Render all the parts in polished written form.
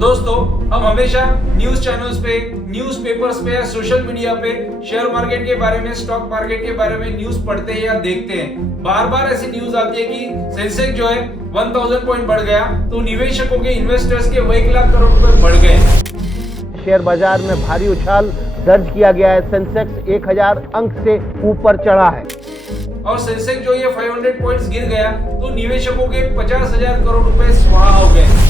दोस्तों, हम हमेशा न्यूज चैनल्स पे, न्यूज पेपर्स पे या सोशल मीडिया पे शेयर मार्केट के बारे में, स्टॉक मार्केट के बारे में न्यूज पढ़ते हैं या देखते हैं। बार बार ऐसी न्यूज आती है कि सेंसेक्स जो है 1000 पॉइंट बढ़ गया, तो निवेशकों के, इन्वेस्टर्स के 1 लाख करोड़ रुपए बढ़ गए। शेयर बाजार में भारी उछाल दर्ज किया गया है। सेंसेक्स 1000 अंक से ऊपर चढ़ा है और सेंसेक्स जो ये 500 पॉइंट्स गिर गया, तो निवेशकों के 50,000 करोड़ रुपए स्वाहा हो गए।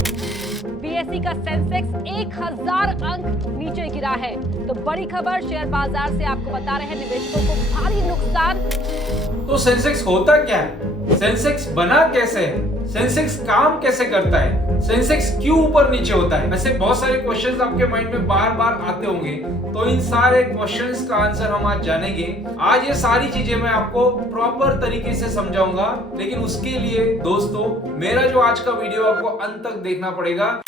बीएसई का सेंसेक्स 1000 अंक नीचे गिरा है। तो बड़ी खबर शेयर बाजार से आपको बता रहे हैं, निवेशकों को भारी नुकसान। तो सेंसेक्स होता क्या है? सेंसेक्स बना कैसे है? सेंसेक्स काम कैसे करता है? सेंसेक्स क्यों ऊपर नीचे होता है? ऐसे बहुत सारे क्वेश्चंस आपके माइंड में बार बार आते होंगे, तो इन सारे क्वेश्चंस का आंसर हम आज जानेंगे। आज ये सारी चीजें मैं आपको प्रॉपर तरीके से समझाऊंगा, लेकिन उसके लिए दोस्तों मेरा जो आज का वीडियो आपको अंत तक देखना पड़ेगा।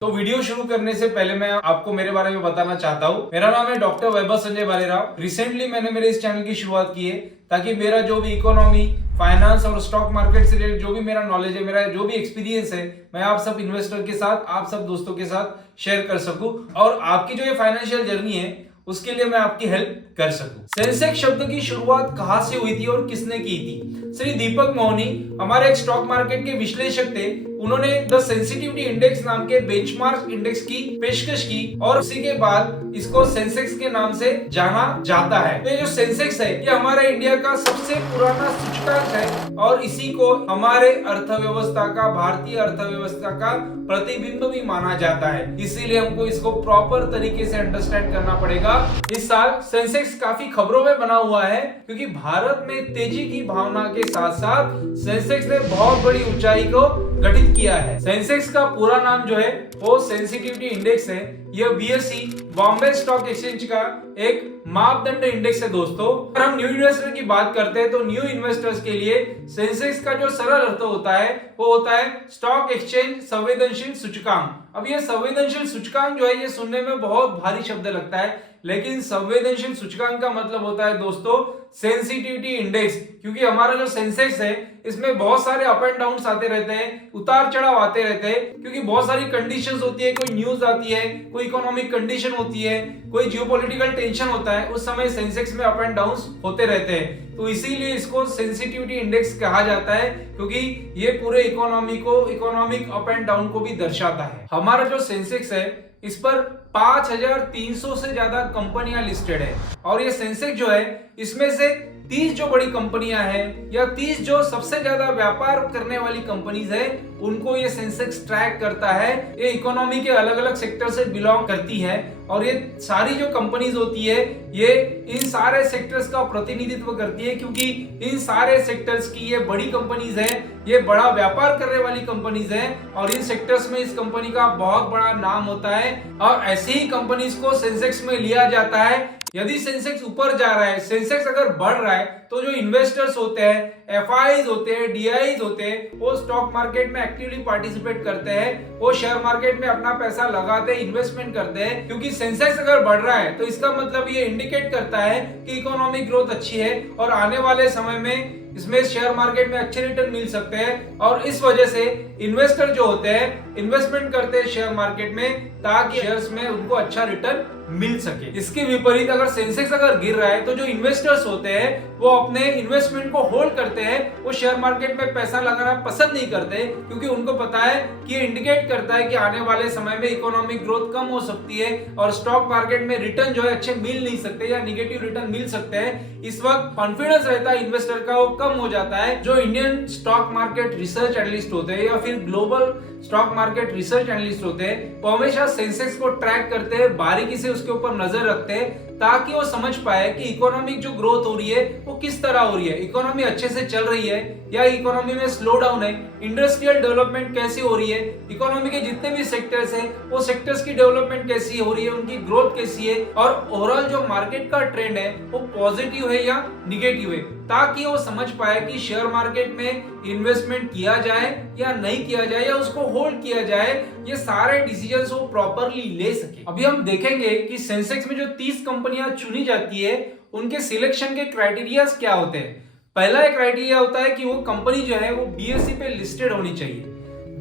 तो वीडियो शुरू करने से पहले मैं आपको मेरे बारे में बताना चाहता हूँ। मेरा नाम है डॉक्टर वैभव संजय भालेराव। रिसेंटली मैंने मेरे इस चैनल की शुरुआत की है, ताकि मेरा जो भी इकोनॉमी, फाइनेंस और स्टॉक मार्केट से रिलेटेड जो भी मेरा नॉलेज है, मेरा जो भी एक्सपीरियंस है, मैं आप सब इन्वेस्टर के साथ, आप सब दोस्तों के साथ शेयर कर सकूं और आपकी जो ये फाइनेंशियल जर्नी है उसके लिए मैं आपकी हेल्प कर सकूं। सेंसेक्स शब्द की शुरुआत कहां से हुई थी और किसने की थी? श्री दीपक मोहनी हमारे एक स्टॉक मार्केट के विश्लेषक थे। उन्होंने द सेंसिटिविटी इंडेक्स नाम के बेंचमार्क इंडेक्स की पेशकश की और उसी के बाद इसको सेंसेक्स के नाम से जाना जाता है। तो ये जो सेंसेक्स है, ये हमारे इंडिया का सबसे पुराना सूचकांक है और इसी को हमारे अर्थव्यवस्था का, भारतीय अर्थव्यवस्था का प्रतिबिंब भी माना जाता है। इसीलिए हमको इसको प्रॉपर तरीके से अंडरस्टैंड करना पड़ेगा। इस साल सेंसेक्स काफी खबरों में बना हुआ है, क्योंकि भारत में तेजी की भावना के साथ साथ सेंसेक्स ने बहुत बड़ी ऊंचाई को गठित किया है। सेंसेक्स का पूरा नाम जो है वो सेंसिटिविटी इंडेक्स है। यह बीएसई, बॉम्बे स्टॉक एक्सचेंज का एक मापदंड इंडेक्स है दोस्तों। अगर हम न्यू इन्वेस्टर की बात करते हैं, तो न्यू इन्वेस्टर्स के लिए सेंसेक्स का जो सरल अर्थ होता है वो होता है स्टॉक एक्सचेंज संवेदनशील सूचकांक। अब ये संवेदनशील सूचकांक जो है, ये सुनने में बहुत भारी शब्द लगता है, लेकिन संवेदनशील सूचकांक का मतलब होता है दोस्तों सेंसिटिविटी इंडेक्स। क्योंकि हमारा जो सेंसेक्स है, इसमें बहुत सारे अप एंड डाउन आते रहते हैं, उतार चढ़ाव आते रहते हैं, क्योंकि बहुत सारी कंडीशंस होती है, कोई न्यूज आती है, कोई इकोनॉमिक कंडीशन होती है, कोई जियोपॉलिटिकल टेंशन होता है, उस समय सेंसेक्स में अप एंड डाउन होते रहते हैं। तो इसीलिए इसको सेंसिटिविटी इंडेक्स कहा जाता है, क्योंकि ये पूरे इकोनॉमी को, इकोनॉमिक अप एंड डाउन को भी दर्शाता है। हमारा जो सेंसेक्स है, इस पर 5300 से ज्यादा कंपनियां लिस्टेड है और ये सेंसेक्स जो है, इसमें से 30 जो बड़ी कंपनियां हैं या 30 जो सबसे ज्यादा व्यापार करने वाली कंपनीज है, उनको ये सेंसेक्स ट्रैक करता है। ये इकोनॉमी के अलग अलग सेक्टर से बिलोंग करती है और ये सारी जो कंपनीज होती है, ये इन सारे सेक्टर्स का प्रतिनिधित्व करती है, क्योंकि इन सारे सेक्टर्स की ये बड़ी कंपनीज हैं, ये बड़ा व्यापार करने वाली कंपनीज हैं और इन सेक्टर्स में इस कंपनी का बहुत बड़ा नाम होता है और ऐसी ही कंपनीज को सेंसेक्स में लिया जाता है। यदि सेंसेक्स ऊपर जा रहा है, सेंसेक्स अगर बढ़ रहा है, तो जो इन्वेस्टर्स होते हैं, एफआईज होते हैं, डीआईज होते हैं, वो स्टॉक मार्केट में एक्टिवली पार्टिसिपेट करते हैं, वो शेयर मार्केट में अपना पैसा लगाते हैं, इन्वेस्टमेंट करते हैं। क्योंकि सेंसेक्स अगर बढ़ रहा है, तो इसका मतलब ये इंडिकेट करता है कि इकोनॉमिक ग्रोथ अच्छी है और आने वाले समय में इसमें शेयर मार्केट में अच्छे रिटर्न मिल सकते हैं और इस वजह से इन्वेस्टर जो होते हैं, इन्वेस्टमेंट करते हैं शेयर मार्केट में, ताकि शेयर्स में उनको अच्छा रिटर्न मिल सके। इसके विपरीत अगर सेंसेक्स अगर गिर रहा है, तो जो इन्वेस्टर्स होते हैं वो अपने इन्वेस्टमेंट को होल्ड करते हैं, वो शेयर मार्केट में पैसा लगाना पसंद नहीं करते, क्योंकि उनको पता है कि ये इंडिकेट करता है कि आने वाले समय में इकोनॉमिक ग्रोथ कम हो सकती है और स्टॉक मार्केट में रिटर्न जो है अच्छे मिल नहीं सकते या निगेटिव रिटर्न मिल सकते हैं। इस वक्त कॉन्फिडेंस रहता है इन्वेस्टर का, वो कम हो जाता है। जो Indian stock market research analyst होते हैं या फिर global stock market research analyst होते हैं, वो हमेशा सेंसेक्स को ट्रैक करते हैं, बारीकी से उसके ऊपर नजर रखते हैं, ताकि वो समझ पाए कि इकोनॉमिक जो ग्रोथ हो रही है वो किस तरह हो रही है, इकोनॉमी अच्छे से चल रही है या इकोनॉमी में स्लो डाउन है, इंडस्ट्रियल डेवलपमेंट कैसी हो रही है, इकोनॉमी के जितने भी सेक्टर्स हैं वो सेक्टर्स की डेवलपमेंट कैसी हो रही है, उनकी ग्रोथ कैसी है और ओवरऑल जो मार्केट का ट्रेंड है वो पॉजिटिव है या निगेटिव है, ताकि वो समझ पाए कि शेयर मार्केट में इन्वेस्टमेंट किया जाए या नहीं किया जाए या उसको होल्ड किया जाए। ये सारे डिसीजंस वो प्रॉपरली ले सके। अभी हम देखेंगे कि सेंसेक्स में जो 30 कंपनियां चुनी जाती है, उनके सिलेक्शन के क्राइटेरियाज क्या होते हैं। पहला एक क्राइटेरिया होता है कि वो कंपनी जो है वो बीएसई पे लिस्टेड होनी चाहिए।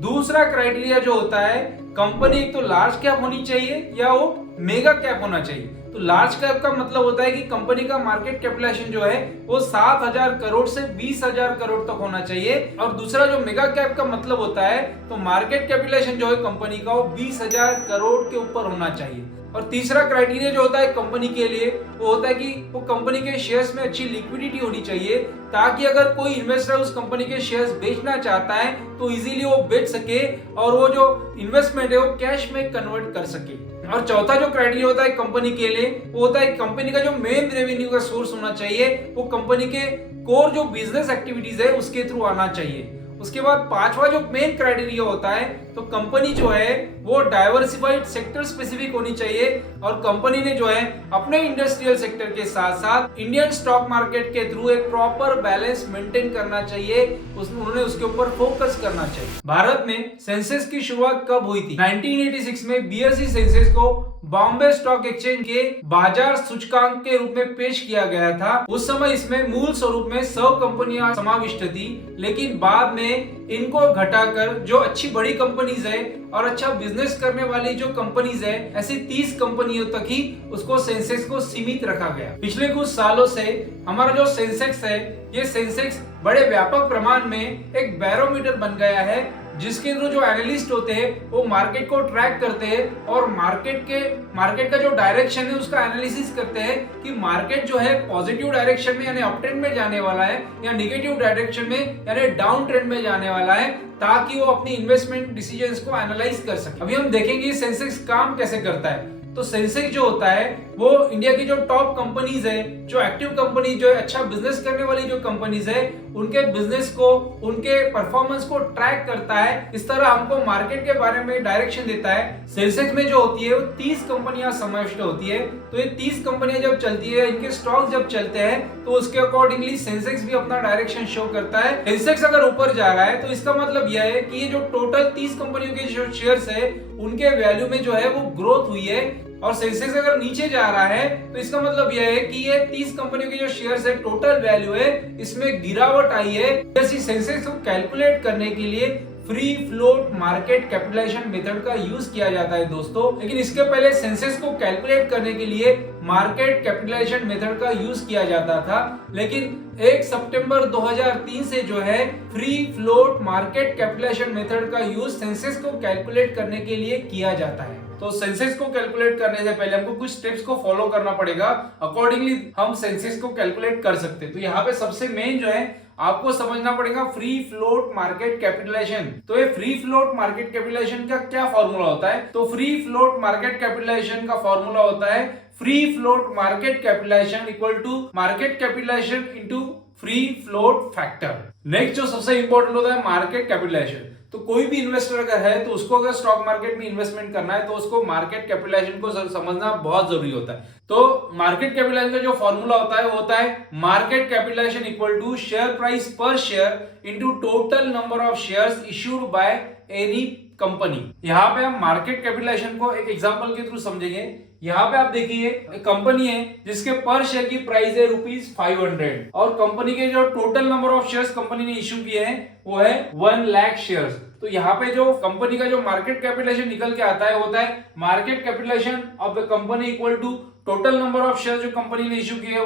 दूसरा क्राइटेरिया जो होता है कंपनी एक तो लार्ज कैप होनी चाहिए या वो मेगा कैप होना चाहिए। तो लार्ज कैप का मतलब होता है कि कंपनी का मार्केट कैपिटलाइजेशन जो है वो 7,000 करोड़ से 20,000 करोड़ तक होना चाहिए। और दूसरा जो मेगा कैप का मतलब होता है तो मार्केट कैपिटलाइजेशन जो है कंपनी का वो 20,000 करोड़ के ऊपर होना चाहिए। और तीसरा क्राइटेरिया जो होता है कंपनी के लिए वो होता है कि वो कंपनी के शेयर्स में अच्छी लिक्विडिटी होनी चाहिए, ताकि अगर कोई इन्वेस्टर उस कंपनी के शेयर्स बेचना चाहता है तो इजीली वो बेच सके और वो जो इन्वेस्टमेंट है वो कैश में कन्वर्ट कर सके। और चौथा जो क्राइटेरिया होता है कंपनी के लिए वो होता है कंपनी का जो मेन रेवेन्यू का सोर्स होना चाहिए वो कंपनी के कोर जो बिजनेस एक्टिविटीज है उसके थ्रू आना चाहिए। उसके बाद पांचवा जो मेन क्राइटेरिया होता है तो कंपनी जो है वो डाइवर्सिफाइड सेक्टर स्पेसिफिक होनी चाहिए और कंपनी ने जो है अपने इंडस्ट्रियल सेक्टर के साथ साथ इंडियन स्टॉक मार्केट के थ्रू एक प्रॉपर बैलेंस मेंटेन करना चाहिए, उन्होंने उसके ऊपर फोकस करना चाहिए। भारत में सेंसेक्स की शुरुआत कब हुई थी? 1986 में बीएसई सेंसेक्स को बॉम्बे स्टॉक एक्सचेंज के बाजार सूचकांक के रूप में पेश किया गया था। उस समय इसमें मूल स्वरूप में 100 कंपनियां समाविष्ट थी, लेकिन बाद में इनको घटाकर जो अच्छी बड़ी कंपनीज है और अच्छा बिजनेस करने वाली जो कंपनीज है ऐसी 30 कंपनियों तक ही उसको सेंसेक्स को सीमित रखा गया। पिछले कुछ सालों से हमारा जो सेंसेक्स है ये सेंसेक्स बड़े व्यापक प्रमाण में एक बैरोमीटर बन गया है, जिसके थ्रू जो एनालिस्ट होते हैं वो मार्केट को ट्रैक करते हैं और मार्केट का जो डायरेक्शन है उसका एनालिसिस करते हैं कि मार्केट जो है पॉजिटिव डायरेक्शन में यानी अप ट्रेंड में जाने वाला है या नेगेटिव डायरेक्शन में यानी डाउन ट्रेंड में जाने वाला है, ताकि वो अपनी इन्वेस्टमेंट डिसीजंस को एनालाइज कर सके। अभी हम देखेंगे सेंसेक्स काम कैसे करता है। तो सेंसेक्स जो होता है वो इंडिया की जो टॉप कंपनीज है, जो एक्टिव कंपनी, जो अच्छा बिजनेस करने वाली जो कंपनीज है, उनके बिजनेस को, उनके परफॉर्मेंस को ट्रैक करता है। इस तरह हमको मार्केट के बारे में डायरेक्शन देता है। सेंसेक्स में जो होती है वो 30 कंपनियां समाविष्ट होती है। तो ये 30 कंपनियां जब चलती है, इनके स्टॉक जब चलते हैं तो उसके अकॉर्डिंगली सेंसेक्स भी अपना डायरेक्शन शो करता है। सेंसेक्स अगर ऊपर जा रहा है तो इसका मतलब यह है कि ये जो टोटल 30 कंपनियों के जो शेयर्स है उनके वैल्यू में जो है वो ग्रोथ हुई है। और सेंसेक्स अगर नीचे जा रहा है तो इसका मतलब यह है कि ये 30 कंपनियों के जो शेयर्स है टोटल वैल्यू है इसमें गिरावट आई है। जैसे सेंसेक्स को कैलकुलेट करने के लिए free float market capitalisation method का यूज किया जाता है दोस्तों, लेकिन इसके पहले सेंसेक्स को कैलकुलेट करने के लिए मार्केट कैपिटलाइजेशन मेथड का यूज किया जाता था। लेकिन 1 सितंबर 2003 से जो है free float market capitalisation method का यूज सेंसेक्स को कैलकुलेट करने के लिए किया जाता है। तो सेंसेक्स को कैलकुलेट करने से पहले हमको कुछ स्टेप्स को फॉलो करना पड़ेगा, अकॉर्डिंगली हम सेंसेक्स को कैलकुलेट कर सकते हैं। तो यहाँ पे सबसे मेन जो है आपको समझना पड़ेगा फ्री फ्लोट मार्केट कैपिटलाइजेशन। तो ये फ्री फ्लोट मार्केट कैपिटलाइजेशन का क्या फॉर्मूला होता है? तो फ्री फ्लोट मार्केट कैपिटलाइजेशन का फॉर्मूला होता है free float market capitalisation equal to market capitalisation into free float factor. Next जो सबसे इंपॉर्टेंट होता है मार्केट कैपिटलाइजेशन। तो कोई भी इन्वेस्टर अगर है तो उसको अगर स्टॉक मार्केट में इन्वेस्टमेंट करना है तो उसको मार्केट कैपिटलाइजेशन को समझना बहुत जरूरी होता है। तो मार्केट कैपिटलाइजेशन का जो फॉर्मूला होता है वो होता है market capitalisation equal to share price पर share into total number of shares issued by any company. यहाँ पे हम मार्केट कैपिटलाइजेशन को एक एग्जांपल के थ्रू समझेंगे। यहाँ पे आप देखिए एक कंपनी है जिसके पर शेयर की प्राइस है ₹500 और कंपनी के जो total number of shares company ने इश्यू किए हैं वो है 1 लाख शेयर्स। तो यहाँ पे जो कंपनी का जो मार्केट कैपिटलाइजेशन निकल के आता है होता है market capitalisation of the company equal to total number of share जो कंपनी ने इश्यू किए हैं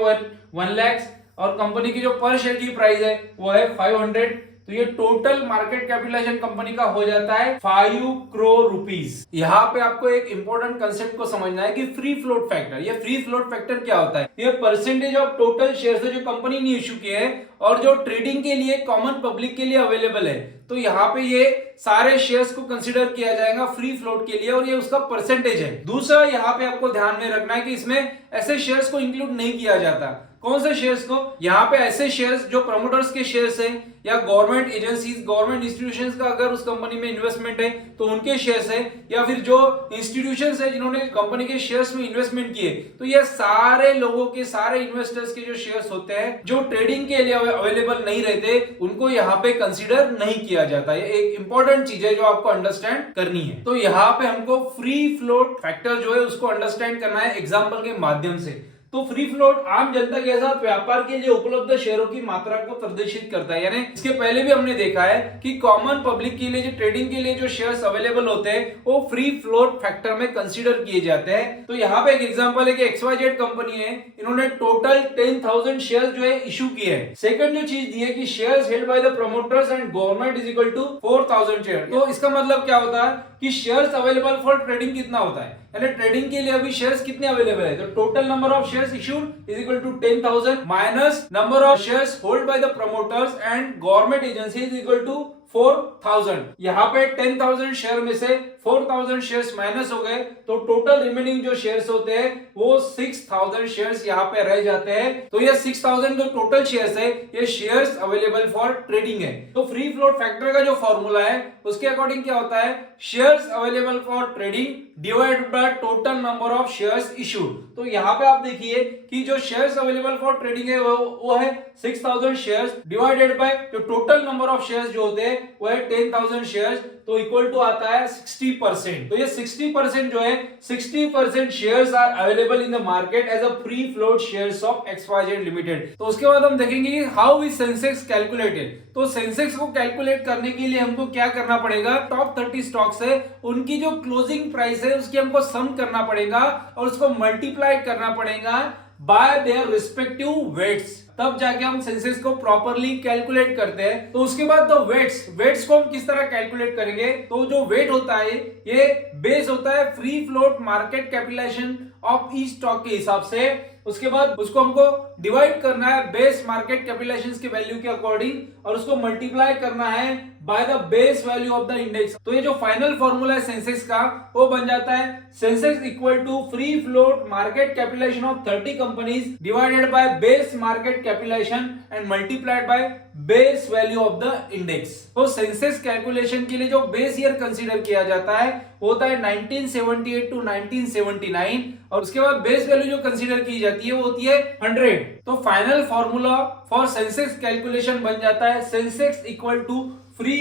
1 लाख और कंपनी की जो पर शेयर की प्राइस है वो है 500। तो ये टोटल मार्केट कैपिटलाइजेशन कंपनी का हो जाता है 5 करोड़ रुपीस। यहाँ पे आपको एक इंपॉर्टेंट कंसेप्ट को समझना है कि फ्री फ्लोट फैक्टर, ये फ्री फ्लोट फैक्टर क्या होता है? ये परसेंटेज ऑफ टोटल शेयर्स है जो कंपनी ने इश्यू किए हैं और जो ट्रेडिंग के लिए कॉमन पब्लिक के लिए अवेलेबल है। तो यहाँ पे ये सारे शेयर्स को कंसीडर किया जाएगा फ्री फ्लोट के लिए और ये उसका परसेंटेज है। दूसरा यहाँ पे आपको ध्यान में रखना है कि इसमें ऐसे शेयर्स को इंक्लूड नहीं किया जाता। कौन से शेयर्स को? यहाँ पे ऐसे शेयर्स जो प्रमोटर्स के शेयर्स हैं या गवर्नमेंट एजेंसीज, गवर्नमेंट इंस्टीट्यूशंस का अगर उस कंपनी में इन्वेस्टमेंट है तो उनके शेयर्स है, या फिर जो इंस्टीट्यूशंस है जिन्होंने कंपनी के शेयर्स में इन्वेस्टमेंट किए। तो ये सारे लोगों के, सारे इन्वेस्टर्स के जो शेयर्स होते हैं जो ट्रेडिंग के लिए अवेलेबल नहीं रहते, उनको यहाँ पे कंसिडर नहीं किया जाता। ये एक इंपॉर्टेंट चीज है जो आपको अंडरस्टैंड करनी है। तो यहाँ पे हमको फ्री फ्लोट फैक्टर जो है उसको अंडरस्टैंड करना है एग्जाम्पल के माध्यम से। तो फ्री फ्लोट आम जनता के साथ व्यापार के लिए उपलब्ध शेयरों की मात्रा को प्रदर्शित करता है। यानी इसके पहले भी हमने देखा है कि कॉमन पब्लिक के लिए जो ट्रेडिंग के लिए जो शेयर्स अवेलेबल होते हैं वो फ्री फ्लोट फैक्टर में कंसीडर किए जाते हैं। तो यहाँ पे एक एग्जांपल है कि XYZ कंपनी है, इन्होंने टोटल 10,000 शेयर्स जो है इशू किए हैं। सेकंड जो चीज दी है कि shares held by the promoters and government is equal to 4,000 share. तो इसका मतलब क्या होता है कि शेयर्स अवेलेबल फॉर ट्रेडिंग कितना होता है, यानी ट्रेडिंग के लिए अभी शेयर्स कितने अवेलेबल है। तो total number of shares issued is equal to 10,000 minus number of shares hold by the promoters and government agency is equal to 4,000। यहाँ पे 10,000 शेयर में से 4,000 शेयर्स माइनस हो गए, तो टोटल रिमेनिंग जो शेयर्स होते हैं वो 6,000 शेयर्स यहाँ पे रह जाते हैं। तो ये 6,000 जो टोटल शेयर्स है ये शेयर्स अवेलेबल फॉर ट्रेडिंग है। तो फ्री फ्लोट फैक्टर का जो फॉर्मूला है उसके अकॉर्डिंग क्या होता है, shares available for trading divided by total number of shares issued. तो यहाँ पे आप देखिए कि जो शेयर्स अवेलेबल फॉर ट्रेडिंग है वो है 6,000 शेयर्स डिवाइडेड बाय जो टोटल नंबर ऑफ शेयर्स जो होते हैं वो है 10,000 शेयर्स, तो इक्वल टू आता है 60%। तो ये 60% जो है 60% shares are available in the market as a free float shares of XYZ limited. तो उसके बाद हम देखेंगे कि हाउ इज सेंसेक्स कैलकुलेटेड। तो सेंसेक्स को कैलकुलेट करने के लिए हमको क्या करना पड़ेगा, टॉप 30 स्टॉक्स है उनकी जो क्लोजिंग प्राइस है उसकी हमको सम करना पड़ेगा और उसको मल्टीप्लाई करना पड़ेगा बाय देयर रिस्पेक्टिव वेट्स, तब जाके हम सेंसेक्स को प्रॉपरली कैलकुलेट करते हैं। तो उसके बाद तो वेट्स को हम किस तरह कैलकुलेट करेंगे, तो जो वेट होता है ये बेस होता है free float market capitalisation of each stock के हिसाब से। उसके बाद उसको हमको डिवाइड करना है बेस मार्केट कैपिटलाइजेशन के वैल्यू के अकॉर्डिंग और उसको मल्टीप्लाई करना है by the base value of the index. तो ये जो फाइनल फॉर्मूला है सेंसेक्स का वो बन जाता है Sensex equal to free float market capitalisation of 30 companies divided by base market capitalisation and multiplied by base value of the index. तो सेंसेक्स कैलकुलेशन के लिए जो बेस ईयर कंसीडर किया जाता है वो होता है 1978 टू 1979 और उसके बाद बेस वैल्यू जो कंसीडर की जाती है वो होती है 100। तो final formula for Sensex calculation बन जाता है Sensex equal to free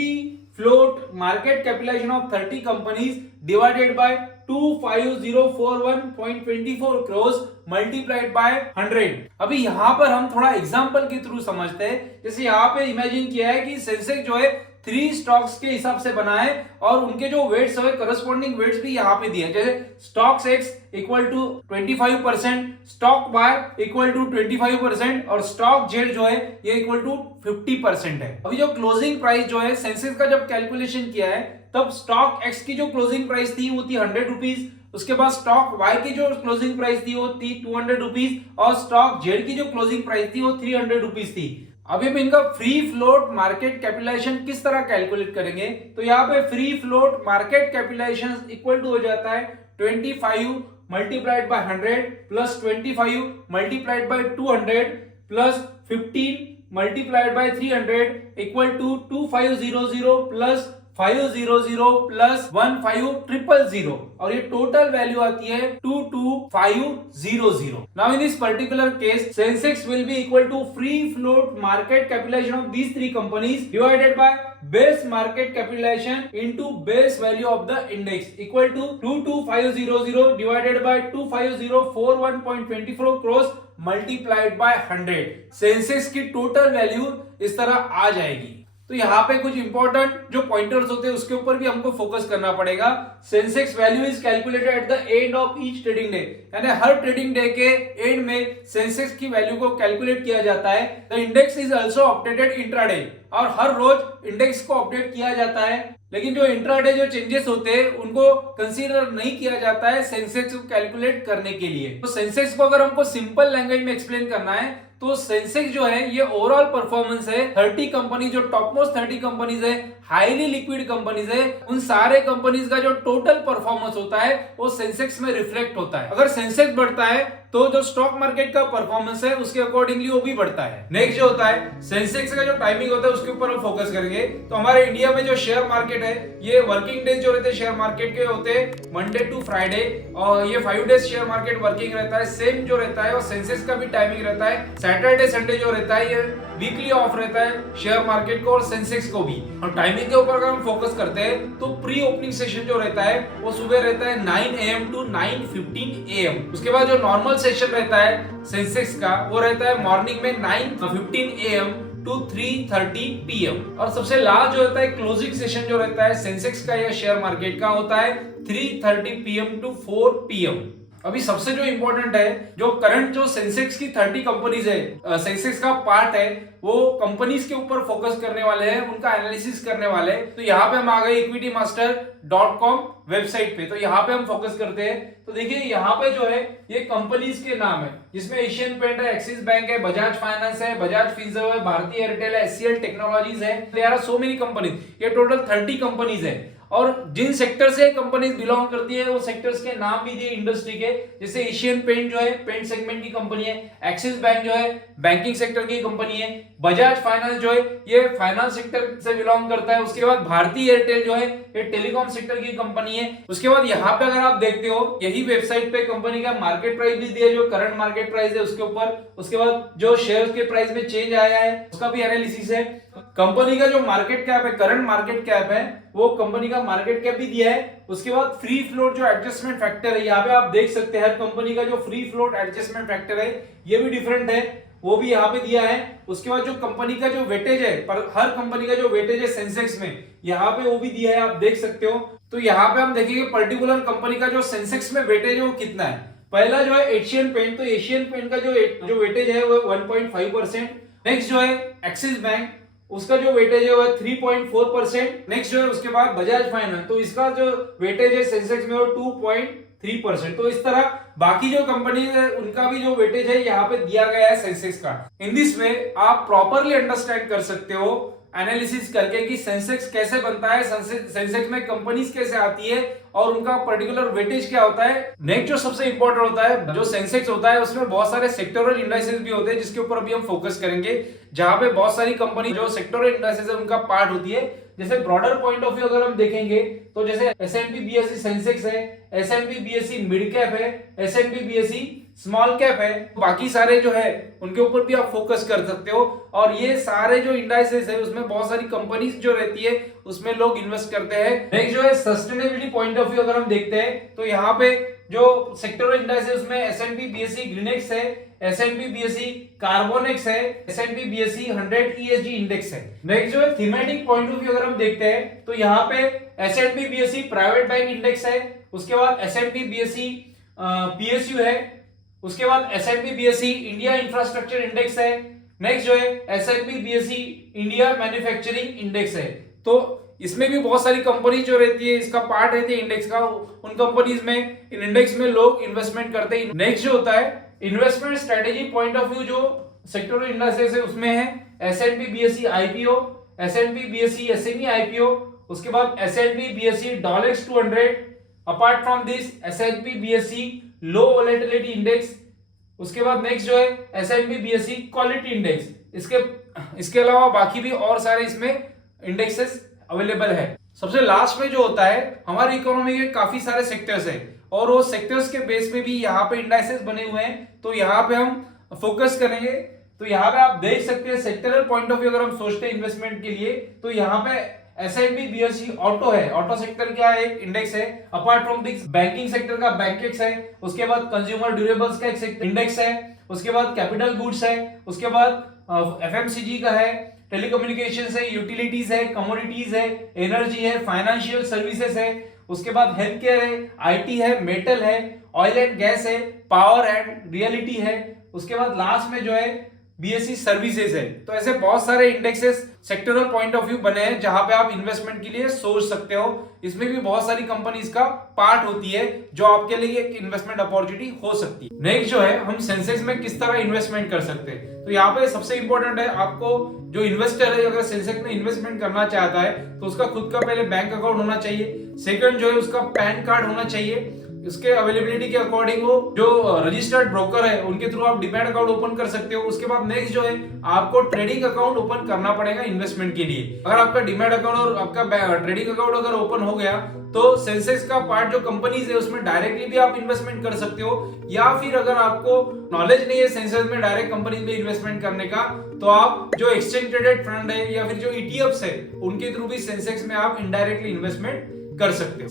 float market capitalisation of 30 companies divided by 25041.24 crores multiplied by 100। अभी यहाँ पर हम थोड़ा एग्जांपल के थ्रू समझते हैं। जैसे यहाँ पे इमेजिन किया है कि सेंसेक्स जो है 3 स्टॉक्स के हिसाब से बना है और उनके जो वेट्स है करस्पॉन्डिंग वेट्स भी यहाँ पे दिए हैं। जैसे stocks X equal to 25%, stock Y equal to 25% और स्टॉक जेड जो है ये इक्वल टू 50% है। अभी जो क्लोजिंग प्राइस जो है सेंसेक्स का जब कैलकुलेशन किया है तब स्टॉक एक्स की जो क्लोजिंग प्राइस थी वो थी 100 रुपीज, उसके बाद स्टॉक वाई की जो क्लोजिंग प्राइस थी वो थी 200 रुपीज और स्टॉक जेड की जो क्लोजिंग प्राइस थी वो 300 रुपीज थी। अभी हम इनका फ्री फ्लोट मार्केट कैपिटलाइजेशन किस तरह कैलकुलेट करेंगे, तो यहाँ पे free float market capitalisation equal to हो जाता है 25 multiplied by 100 plus 25 multiplied by 200 plus 15 multiplied by 300 equal to 2500 plus 500 plus 15000 और ये टोटल वैल्यू आती है 22500। Now in this particular case Sensex will be equal to free float market capitalisation of these 3 companies divided by base market capitalisation into base value of the index equal to 22500 divided by 25041.24 crores multiplied by 100। Sensex की total value इस तरह आ जाएगी। तो यहाँ पे कुछ important जो pointers होते हैं उसके ऊपर भी हमको फोकस करना पड़ेगा। Sensex value is calculated at the end of each trading day, यानी हर ट्रेडिंग डे के एंड में सेंसेक्स की वैल्यू को कैलकुलेट किया जाता है। The index is also updated intraday और हर रोज इंडेक्स को अपडेट किया जाता है, लेकिन जो इंट्राडे जो चेंजेस होते हैं उनको कंसीडर नहीं किया जाता है सेंसेक्स को कैलकुलेट करने के लिए। तो सेंसेक्स को अगर हमको सिंपल लैंग्वेज में एक्सप्लेन करना है तो सेंसेक्स जो है ये ओवरऑल परफॉर्मेंस है 30 कंपनी जो टॉप मोस्ट 30 कंपनीज है, हाईली लिक्विड कंपनीज है, उन सारे कंपनीज का जो टोटल परफॉर्मेंस होता है वो सेंसेक्स में रिफ्लेक्ट होता है। अगर सेंसेक्स बढ़ता है तो जो स्टॉक मार्केट का परफॉर्मेंस है उसके अकॉर्डिंगली वो भी बढ़ता है। नेक्स्ट जो होता है सेंसेक्स का जो टाइमिंग होता है उसके ऊपर हम फोकस करेंगे। तो हमारे इंडिया में जो शेयर मार्केट है ये वर्किंग डेज जो रहते हैं शेयर मार्केट के होते हैं मंडे टू फ्राइडे और ये 5 डेज शेयर मार्केट वर्किंग रहता है। सेम जो रहता है और सेंसेक्स का भी टाइमिंग रहता है। सैटरडे संडे जो रहता है ये वीकली ऑफ रहता है शेयर मार्केट को और सेंसेक्स को भी। और टाइमिंग के ऊपर अगर हम फोकस करते हैं तो प्री ओपनिंग सेशन जो रहता है वो सुबह रहता है 9 AM to 9:15 AM। उसके बाद जो नॉर्मल सेशन रहता है सेंसेक्स का वो रहता है मॉर्निंग में 9:15 AM to 3:30 PM। और सबसे लास्ट जो होता है क्लोजिंग सेशन जो रहता है सेंसेक्स का या शेयर मार्केट का होता है 3:30 PM to 4 PM। अभी सबसे जो इंपॉर्टेंट है, जो करंट जो सेंसेक्स की 30 कंपनीज है, सेंसेक्स का पार्ट है, वो कंपनीज के ऊपर फोकस करने वाले हैं, उनका एनालिसिस करने वाले हैं। तो यहाँ पे हम आ गए equitymaster.com वेबसाइट पे। तो यहाँ पे हम फोकस करते हैं। तो देखिए यहाँ पे जो है ये कंपनीज के नाम है, जिसमें एशियन पेंट है, एक्सिस बैंक है, बजाज फाइनेंस है, बजाज फिनसर्व है, भारतीय एयरटेल है, HCL टेक्नोलॉजीज है। There are so many companies, ये टोटल 30 कंपनीज है। और जिन सेक्टर से कंपनीज बिलोंग करती है वो सेक्टर्स के नाम भी दिए इंडस्ट्री के, जैसे एशियन पेंट जो है पेंट सेगमेंट की कंपनी है, एक्सिस बैंक जो है बैंकिंग सेक्टर की कंपनी है, बजाज फाइनेंस जो है ये फाइनेंस सेक्टर से बिलोंग करता है। उसके बाद भारतीय एयरटेल जो है ये टेलीकॉम सेक्टर की कंपनी है। उसके बाद यहाँ पे अगर आप देखते हो यही वेबसाइट पे कंपनी का मार्केट प्राइस भी दिया, जो करंट मार्केट प्राइस है उसके ऊपर। उसके बाद जो शेयर के प्राइस में चेंज आया है उसका भी एनालिसिस है। कंपनी का जो मार्केट कैप है, करंट मार्केट कैप है, वो कंपनी का मार्केट कैप भी दिया है। उसके बाद फ्री फ्लोट जो एडजस्टमेंट फैक्टर है, यहाँ पे आप देख सकते हैं हर कंपनी का जो फ्री फ्लोट एडजस्टमेंट फैक्टर है ये भी डिफरेंट है, वो भी यहाँ पे दिया है। उसके बाद जो कंपनी का जो वेटेज है, पर हर कंपनी का जो वेटेज है सेंसेक्स में, यहाँ पे वो भी दिया है, आप देख सकते हो। तो यहाँ पे हम देखेंगे पर्टिकुलर कंपनी का जो सेंसेक्स में वेटेज है वो कितना है। पहला जो है एशियन पेंट, तो एशियन पेंट का जो वेटेज है वो 1.5%। नेक्स्ट जो है एक्सिस बैंक, उसका जो वेटेज है वो 3.4%। नेक्स्ट जो है उसके बाद बजाज फाइनेंस, तो इसका जो वेटेज है सेंसेक्स में वो 2.3%। तो इस तरह बाकी जो कंपनी है उनका भी जो वेटेज है यहाँ पे दिया गया है सेंसेक्स का। इन दिस वे आप प्रॉपरली अंडरस्टैंड कर सकते हो एनालिसिस करके कि सेंसेक्स कैसे बनता है, सेंसेक्स में कंपनीज कैसे आती है और उनका पर्टिकुलर वेटेज क्या होता है। नेक्स्ट जो सबसे इंपॉर्टेंट होता है, जो सेंसेक्स होता है उसमें बहुत सारे सेक्टोरल इंडाइसेस भी होते हैं, जिसके ऊपर अभी हम फोकस करेंगे, जहां पे बहुत सारी कंपनी जो सेक्टोरल इंडाइसेस है उनका पार्ट होती है। जैसे ब्रॉडर पॉइंट ऑफ व्यू अगर हम देखेंगे तो जैसे S&P BSE सेंसेक्स है, S&P BSE मिड कैप है, S&P BSE स्मॉल कैप है, बाकी सारे जो है उनके ऊपर भी आप फोकस कर सकते हो। और ये सारे जो इंडाइसेस है उसमें बहुत सारी कंपनीज जो रहती है उसमें लोग इन्वेस्ट करते हैं। नेक्स्ट जो है सस्टेनेबिलिटी पॉइंट ऑफ व्यू अगर हम देखते हैं तो यहाँ पे जो सेक्टोरल इंडाइस है उसमें S&P BSE ग्रीनेक्स है, S&P BSE कार्बोनेक्स है, S&P BSE 100 ESG इंडेक्स है। नेक्स्ट जो है थीमेटिक पॉइंट ऑफ व्यू अगर हम देखते हैं तो यहाँ पे S&P BSE private bank index है, उसके बाद S&P BSE PSU है, उसके बाद S&P BSE India infrastructure index है। नेक्स्ट जो है S&P BSE India manufacturing index है। तो इसमें भी बहुत सारी कंपनी जो रहती है इसका पार्ट रहती है इंडेक्स का, उन कंपनीज में इन इंडेक्स में लोग इन्वेस्टमेंट करते हैं। नेक्स्ट जो होता है investment strategy point of view, जो सेक्टोरल इंडाइसेस है उसमें है S&P BSE IPO, S&P BSE SME IPO, उसके बाद S&P BSE Dolex 200, apart from this S&P BSE low volatility index, उसके बाद नेक्स्ट जो है S&P BSE क्वालिटी इंडेक्स। इसके अलावा बाकी भी और सारे इसमें इंडेक्सेस अवेलेबल है। सबसे लास्ट में जो होता है हमारी इकोनॉमी के काफी सारे सेक्टर्स है और वो सेक्टर्स के बेस पे भी यहाँ पे इंडाइसेस बने हुए हैं, तो यहाँ पे हम फोकस करेंगे। तो यहाँ पे आप देख सकते हैं सेक्टरल पॉइंट ऑफ व्यू अगर हम सोचते हैं इन्वेस्टमेंट के लिए तो यहाँ पे S&P BSE ऑटो है, ऑटो सेक्टर का एक इंडेक्स है। Apart from this banking sector का बैंकेक्स है, उसके बाद कंज्यूमर ड्यूरेबल्स का एक इंडेक्स है, उसके बाद कैपिटल गुड्स है, उसके बाद FMCG का है, टेलीकम्युनिकेशंस है, यूटिलिटीज है, कमोडिटीज है, एनर्जी है, फाइनेंशियल सर्विसेज है, उसके बाद हेल्थ केयर है, IT है, मेटल है, ऑयल एंड गैस है, पावर एंड रियलिटी है, उसके बाद लास्ट में जो है BSE सर्विसेज है। तो ऐसे बहुत सारे indexes sectoral point of view बने हैं जहां पे आप इन्वेस्टमेंट के लिए सोच सकते हो। इसमें भी बहुत सारी कंपनीज का पार्ट होती है जो आपके लिए एक इन्वेस्टमेंट अपॉर्चुनिटी हो सकती है। नेक्स्ट जो है हम सेंसेक्स में किस तरह इन्वेस्टमेंट कर सकते हैं, तो यहाँ पे सबसे इंपॉर्टेंट है आपको जो इन्वेस्टर है अगर सेंसेक्स में इन्वेस्टमेंट करना चाहता है तो उसका खुद का पहले बैंक अकाउंट होना चाहिए। सेकंड जो है उसका पैन कार्ड होना चाहिए। इसके अवेलेबिलिटी के अकॉर्डिंग वो जो रजिस्टर्ड ब्रोकर है उनके थ्रू आप डिमैट अकाउंट ओपन कर सकते हो। उसके बाद नेक्स्ट जो है आपको ट्रेडिंग अकाउंट ओपन करना पड़ेगा इन्वेस्टमेंट के लिए। अगर आपका डिमैट अकाउंट और आपका ट्रेडिंग अकाउंट अगर ओपन हो गया तो सेंसेक्स का पार्ट जो कंपनीज है उसमें डायरेक्टली भी आप इन्वेस्टमेंट कर सकते हो, या फिर अगर आपको नॉलेज नहीं है सेंसेक्स में डायरेक्ट कंपनीज में इन्वेस्टमेंट करने का तो आप जो एक्सचेंज ट्रेडेड फंड है या फिर जो ईटीएफ्स है उनके थ्रू भी सेंसेक्स में आप इनडायरेक्टली इन्वेस्टमेंट कर सकते हो।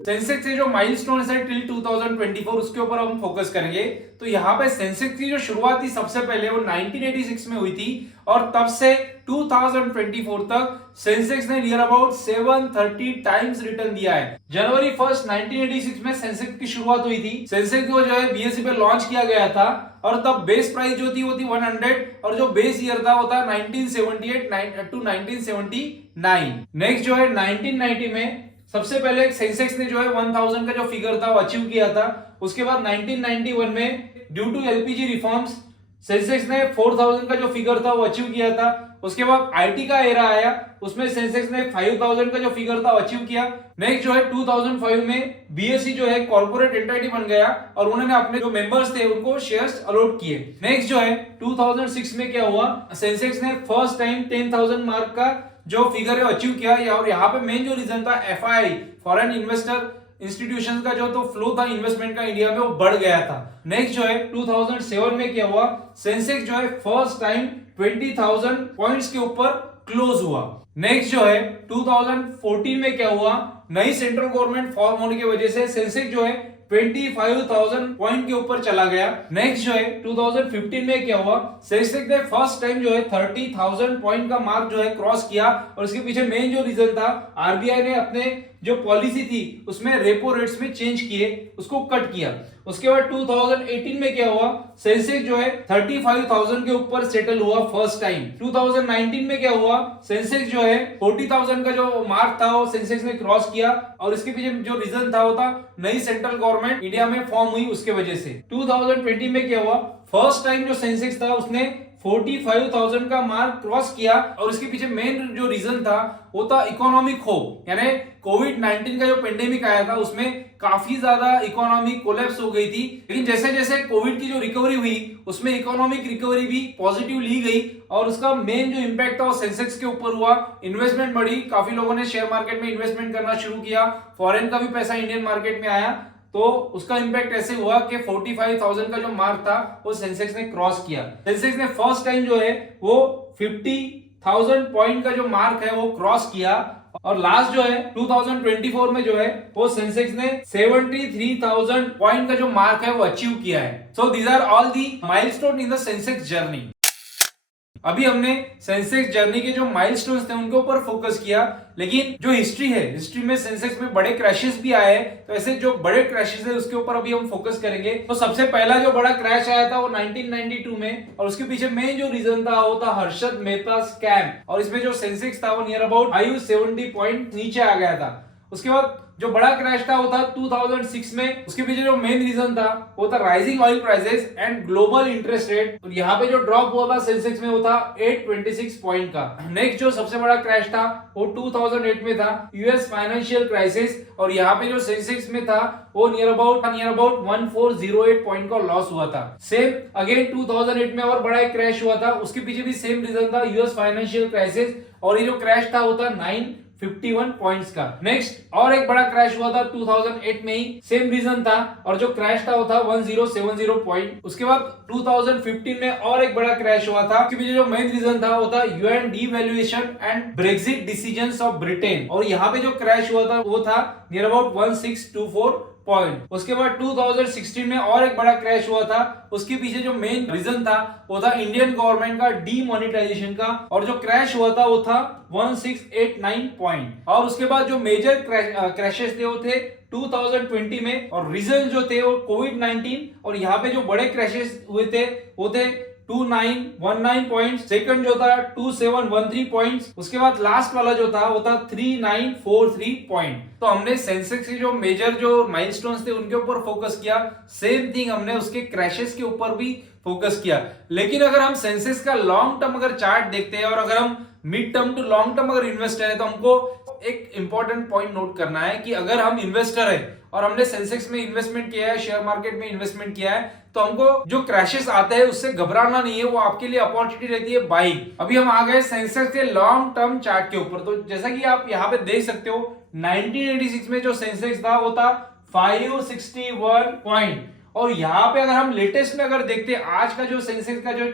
सेंसेक्स के जो माइलस्टोन्स है टिल 2024 उसके ऊपर हम फोकस करेंगे। तो यहाँ पे सेंसेक्स की जो शुरुआत थी सबसे पहले वो 1986 में हुई थी और तब से 2024 तक सेंसेक्स ने नियर अबाउट 730 टाइम्स रिटर्न दिया है। जनवरी 1 1986 में सेंसेक्स की शुरुआत हुई थी। सेंसेक्स को जो है बीएसई पे लॉन्च किया गया था और तब बेस प्राइस जो थी वो थी 100 और जो बेस ईयर था वो था 1978 टू 1979। नेक्स्ट जो है 1990 में सबसे पहले सेंसेक्स ने जो है 1000 का जो फिगर था वो अचीव किया था। उसके बाद 1991 में due to LPG reforms Sensex ने 4000 का जो फिगर था वो अचीव किया था। उसके बाद आईटी का एरा आया, उसमें सेंसेक्स ने 5000 का जो फिगर था वो अचीव किया। नेक्स्ट जो है 2005 में बीएसई जो है कॉर्पोरेट एंटिटी बन गया और उन्होंने अपने जो मेंबर्स थे उनको शेयर्स अलॉट किए। नेक्स्ट जो है 2006 में क्या हुआ, सेंसेक्स ने फर्स्ट टाइम 10,000 मार्क का जो फिगर है अचीव किया और यहाँ पे मेन जो रीजन था एफआई फॉरेन इन्वेस्टर इंस्टीट्यूशंस का जो तो फ्लो था इन्वेस्टमेंट का इंडिया में वो बढ़ गया था। नेक्स्ट जो है 2007 में क्या हुआ, सेंसेक्स जो है फर्स्ट टाइम 20,000 पॉइंट्स के ऊपर क्लोज हुआ। नेक्स्ट जो है 2014 में क्या हुआ, नई सेंट्रल गवर्नमेंट फॉर्म होने की वजह से सेंसेक्स जो है 25,000 पॉइंट के ऊपर चला गया। नेक्स्ट जो है 2015 में क्या हुआ, सेंसेक्स ने फर्स्ट टाइम जो है 30,000 पॉइंट का मार्क जो है क्रॉस किया और इसके पीछे मेन जो रीजन था आरबीआई ने अपने जो पॉलिसी थी उसमें रेपो रेट्स में चेंज किए, उसको कट किया। उसके बाद 2018 में क्या हुआ, सेंसेक्स जो है 35,000 के ऊपर सेटल हुआ फर्स्ट टाइम। 2019 में क्या हुआ, सेंसेक्स जो है 40,000 का जो मार्क था वो सेंसेक्स ने क्रॉस किया और इसके पीछे जो रीजन था वो था नई सेंट्रल गवर्नमेंट इंडिया में फॉर्म हुई उसके वजह से। 2020 में क्या हुआ, फर्स्ट टाइम जो सेंसेक्स था उसने 45,000 का मार्क क्रॉस किया और इसके पीछे मेन जो रीजन था वो था इकोनॉमिक होप, यानी कोविड-19 का जो पेंडेमिक आया था उसमें काफी ज्यादा इकोनॉमी कोलैप्स हो गई थी। लेकिन जैसे जैसे कोविड की जो रिकवरी हुई उसमें इकोनॉमिक रिकवरी भी पॉजिटिव ली गई और उसका मेन जो इंपैक्ट था वो सेंसेक्स के ऊपर हुआ। इन्वेस्टमेंट बढ़ी, काफी लोगों ने शेयर मार्केट में इन्वेस्टमेंट करना शुरू किया, फॉरेन का भी पैसा इंडियन मार्केट में आया, तो उसका इंपैक्ट ऐसे हुआ कि 45,000 का जो मार्क था वो सेंसेक्स ने क्रॉस किया। सेंसेक्स ने फर्स्ट टाइम जो है वो 50,000 पॉइंट का जो मार्क है वो क्रॉस किया और लास्ट जो है 2024 में जो है वो सेंसेक्स ने 73,000 पॉइंट का जो मार्क है वो अचीव किया है। So these are all the milestone in the Sensex journey. अभी हमने सेंसेक्स जर्नी के जो माइलस्टोन्स थे उनके ऊपर फोकस किया, लेकिन जो हिस्ट्री है, हिस्ट्री में सेंसेक्स में बड़े क्रैशेस भी आए, तो ऐसे जो बड़े क्रैशेस है उसके ऊपर अभी हम फोकस करेंगे। तो सबसे पहला जो बड़ा क्रैश आया था वो 1992 में और उसके पीछे मेन जो रीजन था वो था हर्षद मेहता स्कैम और इसमें जो सेंसेक्स था वो नियर अबाउट 570 पॉइंट नीचे आ गया था। उसके बाद जो बड़ा क्रैश था वो था 2006 में, उसके पीछे जो मेन रीजन था वो था rising oil prices and global interest rate और यहाँ पे जो ड्रॉप हुआ था सेंसेक्स में वो था 826 पॉइंट का। नेक्स्ट जो सबसे बड़ा क्रैश था वो 2008 में था, यूएस फाइनेंशियल क्राइसिस और यहाँ पे जो सेंसेक्स में था वो नियर अबाउट 1408 पॉइंट का लॉस हुआ था। सेम अगेन 2008 में और बड़ा एक क्रैश हुआ था, उसके पीछे भी सेम रीजन था यूएस फाइनेंशियल क्राइसिस और ये जो क्रैश था वो था 951 पॉइंट्स का। नेक्स्ट और एक बड़ा क्रैश हुआ था 2008 में ही, सेम रीजन था और जो क्रैश था वो था 1070 पॉइंट। उसके बाद 2015 में और एक बड़ा क्रैश हुआ था, उसके पीछे जो मेन रीजन था वो था UN devaluation and Brexit decisions of Britain और यहाँ पे जो क्रैश हुआ था वो था नियर अबाउट 1624 पॉइंट। उसके बाद 2016 में और एक बड़ा क्रैश हुआ था, उसके पीछे जो मेन रीजन था वो था इंडियन गवर्नमेंट का डीमोनेटाइजेशन का और जो क्रैश हुआ था वो था 1689 पॉइंट। और उसके बाद जो मेजर क्रैशेस थे वो थे 2020 में और रीजन जो थे वो कोविड-19 और यहाँ पे जो बड़े क्रैशेस हुए थे वो थे 2919 पॉइंट्स, सेकंड जो था 2713 पॉइंट्स, उसके बाद लास्ट वाला जो था वो था 3943 पॉइंट। तो हमने सेंसेक्स के जो मेजर जो माइलस्टोन्स थे उनके ऊपर फोकस किया, सेम थिंग हमने उसके क्रैशेस के ऊपर भी फोकस किया। लेकिन अगर हम सेंसेक्स का लॉन्ग टर्म अगर चार्ट देखते हैं और अगर हम mid term to long term अगर इन्वेस्ट करें तो हमको एक इंपॉर्टेंट पॉइंट नोट करना है कि अगर हम इन्वेस्टर है और हमने सेंसेक्स में इन्वेस्टमेंट किया है, शेयर मार्केट में इन्वेस्टमेंट किया है, तो हमको जो क्रैशेस आते हैं उससे घबराना नहीं है, वो आपके लिए अपॉर्चुनिटी रहती है बाइंग। अभी हम आ गए सेंसेक्स के लॉन्ग टर्म चार्ट के ऊपर। तो जैसा कि आप यहाँ पे देख सकते हो 1986 में जो सेंसेक्स था वो था 561 पॉइंट, और यहाँ पे अगर हम लेटेस्ट में अगर देखते हैं आज का जो सेंसेक्स का जो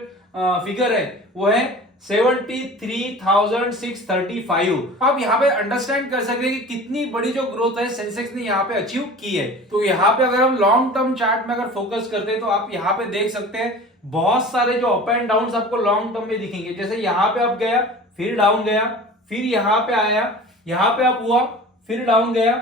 फिगर है वो है 73,635। आप यहाँ पे अंडरस्टैंड कर सकते हैं कि कितनी बड़ी जो ग्रोथ है सेंसेक्स ने यहाँ पे अचीव की है। तो यहाँ पे अगर हम लॉन्ग टर्म चार्ट में अगर फोकस करते हैं तो आप यहाँ पे देख सकते हैं बहुत सारे जो अप एंड डाउन आपको लॉन्ग टर्म में दिखेंगे। जैसे यहाँ पे आप गया, फिर डाउन गया, फिर यहाँ पे आया, यहाँ पे अप हुआ, फिर डाउन गया,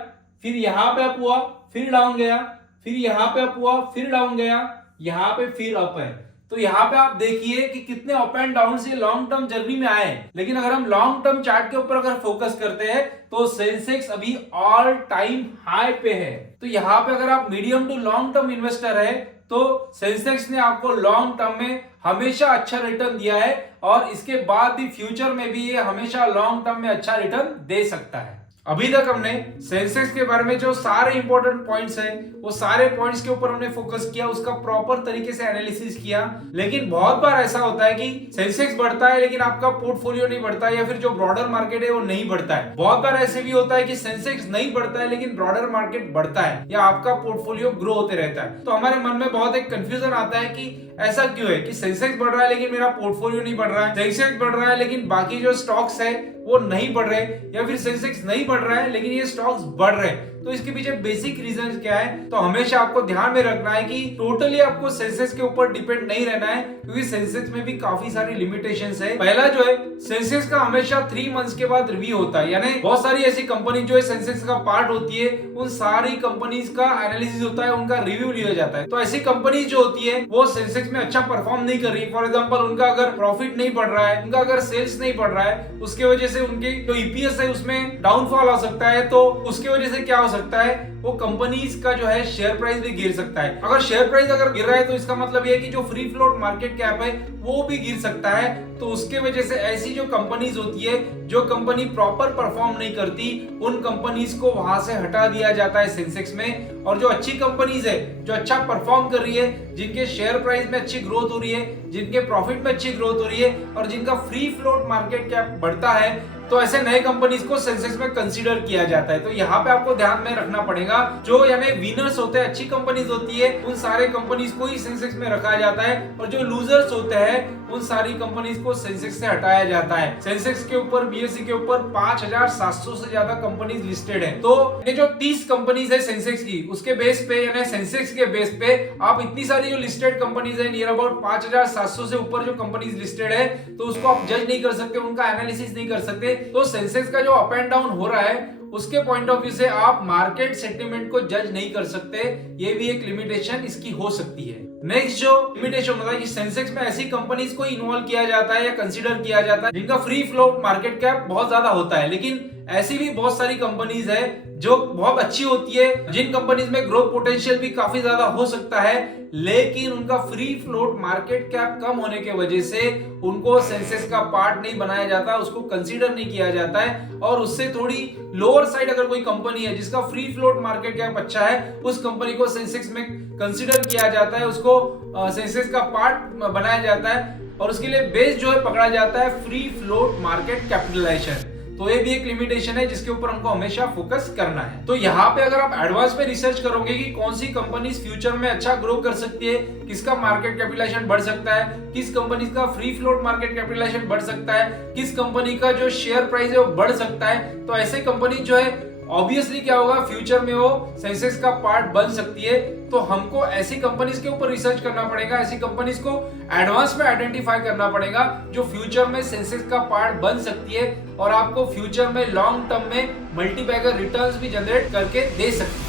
फिर यहाँ पे अप हुआ, फिर डाउन गया, फिर यहाँ पे अप हुआ, फिर डाउन गया, यहाँ पे फिर अप है। तो यहाँ पे आप देखिए कि कितने अप एंड डाउन से लॉन्ग टर्म जर्नी में आए। लेकिन अगर हम लॉन्ग टर्म चार्ट के ऊपर अगर फोकस करते हैं तो सेंसेक्स अभी ऑल टाइम हाई पे है। तो यहाँ पे अगर आप medium to long term investor है तो सेंसेक्स ने आपको लॉन्ग टर्म में हमेशा अच्छा रिटर्न दिया है, और इसके बाद भी फ्यूचर में भी ये हमेशा लॉन्ग टर्म में अच्छा रिटर्न दे सकता है। अभी तक हमने सेंसेक्स के बारे में जो सारे इंपॉर्टेंट पॉइंट्स हैं वो सारे पॉइंट्स के ऊपर हमने फोकस किया, उसका प्रॉपर तरीके से एनालिसिस किया। लेकिन बहुत बार ऐसा होता है कि सेंसेक्स बढ़ता है लेकिन आपका पोर्टफोलियो नहीं बढ़ता है, या फिर जो ब्रॉडर मार्केट है वो नहीं बढ़ता है। बहुत बार ऐसे भी होता है कि सेंसेक्स नहीं बढ़ता है लेकिन ब्रॉडर मार्केट बढ़ता है, या आपका पोर्टफोलियो ग्रो होते रहता है। तो हमारे मन में बहुत एक कंफ्यूजन आता है कि ऐसा क्यों है कि सेंसेक्स बढ़ रहा है लेकिन मेरा पोर्टफोलियो नहीं बढ़ रहा है, सेंसेक्स बढ़ रहा है लेकिन बाकी जो स्टॉक्स है वो नहीं बढ़ रहे, या फिर सेंसेक्स नहीं बढ़ रहा है लेकिन ये स्टॉक्स बढ़ रहे हैं। तो इसके पीछे बेसिक रीजन क्या है? तो हमेशा आपको ध्यान में रखना है कि टोटली आपको सेंसेक्स के ऊपर डिपेंड नहीं रहना है, क्योंकि सेंसेक्स में भी काफी सारी लिमिटेशंस है। पहला जो है, सेंसेक्स का हमेशा 3 मंथ्स के बाद रिव्यू होता है, यानी बहुत सारी ऐसी कंपनी जो है सेंसेक्स का पार्ट होती है, उन सारी कंपनीज का एनालिसिस होता है, उनका रिव्यू लिया जाता है। तो ऐसी कंपनी जो होती है वो सेंसेक्स में अच्छा परफॉर्म नहीं कर रही, फॉर एग्जाम्पल उनका अगर प्रॉफिट नहीं बढ़ रहा है, उनका अगर सेल्स नहीं बढ़ रहा है, उसके वजह से उनकी जो ईपीएस है उसमें डाउनफॉल आ सकता है। तो उसके वजह से क्या हो सकता है, वो कंपनीज का जो है शेयर प्राइस भी गिर सकता है। अगर शेयर प्राइस अगर गिर रहा है तो इसका मतलब ये है कि जो फ्री फ्लोट मार्केट कैप है वो भी गिर सकता है। तो उसके वजह से ऐसी जो कंपनीज होती है, जो कंपनी प्रॉपर परफॉर्म नहीं करती, उन कंपनीज को वहां से हटा दिया जाता है सेंसेक्स में। और जो अच्छी कंपनीज है, जो अच्छा परफॉर्म कर रही है, जिनके शेयर प्राइस में अच्छी ग्रोथ हो रही है, जिनके प्रॉफिट में अच्छी ग्रोथ हो रही है, और जिनका फ्री फ्लोट मार्केट कैप बढ़ता है, तो ऐसे नए कंपनीज को सेंसेक्स में कंसीडर किया जाता है। तो यहाँ पे आपको ध्यान में रखना पड़ेगा, जो यानी विनर्स होते हैं, अच्छी कंपनीज होती है, उन सारे कंपनीज को ही सेंसेक्स में रखा जाता है, और जो लूजर्स होते हैं उन सारी कंपनीज को सेंसेक्स से हटाया जाता है। सेंसेक्स के ऊपर, बीएसई के ऊपर 5,700 से ज्यादा कंपनीज लिस्टेड है। तो ये जो 30 कंपनीज है सेंसेक्स की, उसके बेस पे यानी सेंसेक्स के बेस पे आप इतनी सारी जो लिस्टेड कंपनीज है, नियर अबाउट 5,700 से ऊपर जो कंपनीज लिस्टेड है, तो उसको आप जज नहीं कर सकते, उनका एनालिसिस नहीं कर सकते। तो सेंसेक्स का जो अप एंड डाउन हो रहा है उसके पॉइंट ऑफ व्यू से आप मार्केट सेंटिमेंट को जज नहीं कर सकते, ये भी एक लिमिटेशन इसकी हो सकती है। नेक्स्ट जो लिमिटेशन होता है कि सेंसेक्स में ऐसी कंपनीज को इन्वॉल्व किया जाता है या कंसीडर किया जाता है जिनका फ्री फ्लोट मार्केट कैप बहुत ज्यादा होता है। लेकिन ऐसी भी बहुत सारी कंपनीज है जो बहुत अच्छी होती है, जिन कंपनीज में ग्रोथ पोटेंशियल भी काफी ज्यादा हो सकता है, लेकिन उनका फ्री फ्लोट मार्केट कैप कम होने के वजह से उनको सेंसेक्स का पार्ट नहीं बनाया जाता, उसको कंसीडर नहीं किया जाता है। और उससे थोड़ी लोअर साइड अगर कोई कंपनी है जिसका फ्री फ्लोट मार्केट कैप अच्छा है, उस कंपनी को सेंसेक्स में कंसीडर किया जाता है, उसको सेंसेक्स का पार्ट बनाया जाता है, और उसके लिए बेस जो है पकड़ा जाता है फ्री फ्लोट मार्केट कैपिटलाइजेशन। तो ये भी एक लिमिटेशन है जिसके ऊपर हमको हमेशा फोकस करना है। तो यहाँ पे अगर आप एडवांस में रिसर्च करोगे कि कौन सी कंपनी फ्यूचर में अच्छा ग्रो कर सकती है, किसका मार्केट कैपिटलाइजेशन बढ़ सकता है, किस कंपनी का फ्री फ्लोट मार्केट कैपिटलाइजेशन बढ़ सकता है, किस कंपनी का जो शेयर प्राइस है वो बढ़ सकता है, तो ऐसे कंपनी जो है ऑब्वियसली क्या होगा, फ्यूचर में वो सेंसेक्स का पार्ट बन सकती है। तो हमको ऐसी कंपनीज के ऊपर रिसर्च करना पड़ेगा, ऐसी कंपनीज को एडवांस में आइडेंटिफाई करना पड़ेगा जो फ्यूचर में सेंसेक्स का पार्ट बन सकती है, और आपको फ्यूचर में लॉन्ग टर्म में मल्टीबैगर रिटर्न्स भी जनरेट करके दे सकती है।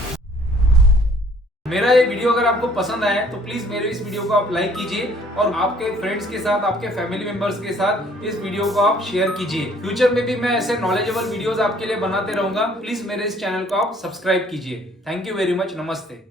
मेरा ये वीडियो अगर आपको पसंद आया तो प्लीज मेरे इस वीडियो को आप लाइक कीजिए, और आपके फ्रेंड्स के साथ, आपके फैमिली मेंबर्स के साथ इस वीडियो को आप शेयर कीजिए। फ्यूचर में भी मैं ऐसे नॉलेजेबल वीडियोस आपके लिए बनाते रहूंगा। प्लीज मेरे इस चैनल को आप सब्सक्राइब कीजिए। Thank you very much. नमस्ते।